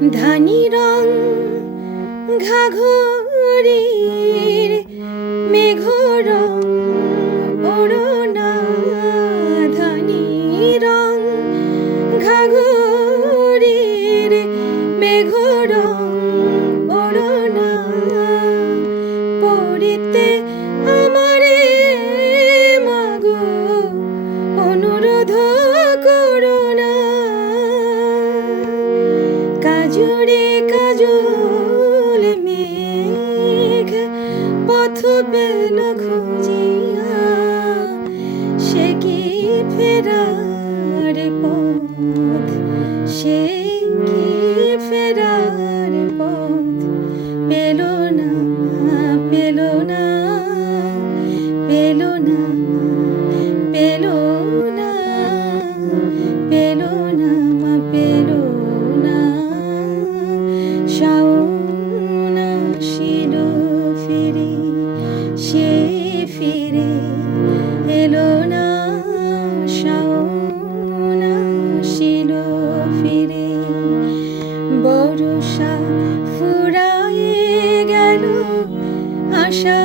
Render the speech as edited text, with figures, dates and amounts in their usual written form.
ধানি রং ঘাঘরির মেঘ রং ওড়না, ধানি রং ঘাঘরির মেঘ রং ওড়না, পড়িতে আমারে মাগো অনুরোধ করোনা। কাজরে কাজল মেঘ পথ পেল খুঁজিয়া, সে কি ফেরার পথ, সে কি ফেরার পথ পেল না, পেল না, পেল না, পেল না, পেল না, পেল না। শাওন আসিল ফিরে, সে ফিরে এলো না, শাওন আসিল ফিরে। বর্ষা ফুরায়ে গেল, আশা